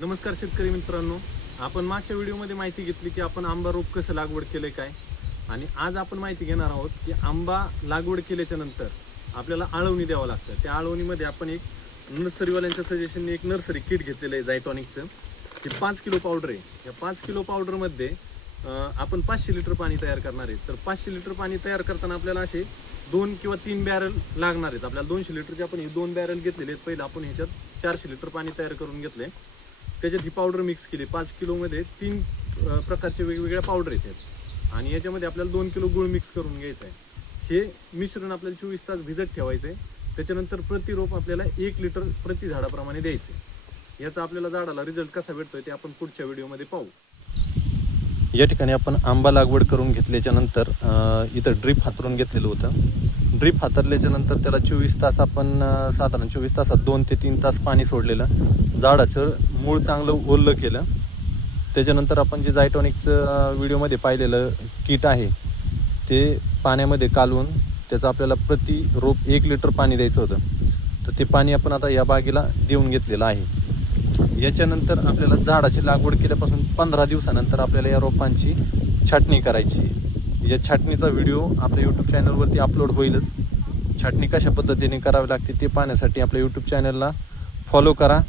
नमस्कार शेतकरी मित्रांनो, आपण मागच्या व्हिडिओमध्ये माहिती घेतली की आपण आंबा रोप कसं लागवड केलंय काय, आणि आज आपण माहिती घेणार आहोत की आंबा लागवड केल्याच्या नंतर आपल्याला आळवणी द्यावं लागतं. त्या आळवणीमध्ये आपण एक नर्सरीवाल्यांच्या सजेशनने एक नर्सरी किट घेतलेलं आहे झायटॉनिकचं. ते 5 किलो पावडर आहे. या 5 किलो पावडरमध्ये आपण 500 लिटर पाणी तयार करणार आहे. तर 500 लिटर पाणी तयार करताना आपल्याला असे 2 किंवा 3 बॅरल लागणार आहेत. आपल्याला 200 लिटरचे आपण हे 2 बॅरल घेतलेले आहेत. पहिलं आपण ह्याच्यात 400 लिटर पाणी तयार करून घेतले. त्याच्यात ही पावडर मिक्स केली. 5 किलोमध्ये 3 प्रकारचे वेगवेगळ्या पावडर येतात आणि याच्यामध्ये आपल्याला 2 किलो गुळ मिक्स करून घ्यायचं आहे. हे मिश्रण आपल्याला 24 तास भिजत ठेवायचं आहे. त्याच्यानंतर प्रति रोप आपल्याला 1 लिटर प्रति झाडाप्रमाणे द्यायचे. याचा आपल्याला झाडाला रिझल्ट कसा भेटतोय ते आपण पुढच्या व्हिडिओमध्ये पाहू. या ठिकाणी आपण आंबा लागवड करून घेतल्याच्या नंतर इथं ड्रीप हातरून घेतलेलं होतं. ड्रीप हातरल्याच्या नंतर त्याला 24 तास आपण साधारण 24 तासात 2 ते 3 तास पाणी सोडलेलं. झाडाचं मूळ चांगलं ओलं केलं. त्याच्यानंतर आपण जे झायटॉनिकचं व्हिडिओमध्ये पाहिलेलं किट आहे ते पाण्यामध्ये कालवून त्याचं आपल्याला प्रति रोप 1 लिटर पाणी द्यायचं होतं. तर ते पाणी आपण आता या बागेला देऊन घेतलेलं आहे. याच्यानंतर आपल्याला झाडाची लागवड केल्यापासून 15 दिवसानंतर आपल्याला या रोपांची छाटणी करायची. या छाटणीचा व्हिडिओ आपल्या यूट्यूब चॅनलवरती अपलोड होईलच. छाटणी कशा पद्धतीने करावी लागते ते पाहण्यासाठी आपल्या यूट्यूब चॅनलला फॉलो करा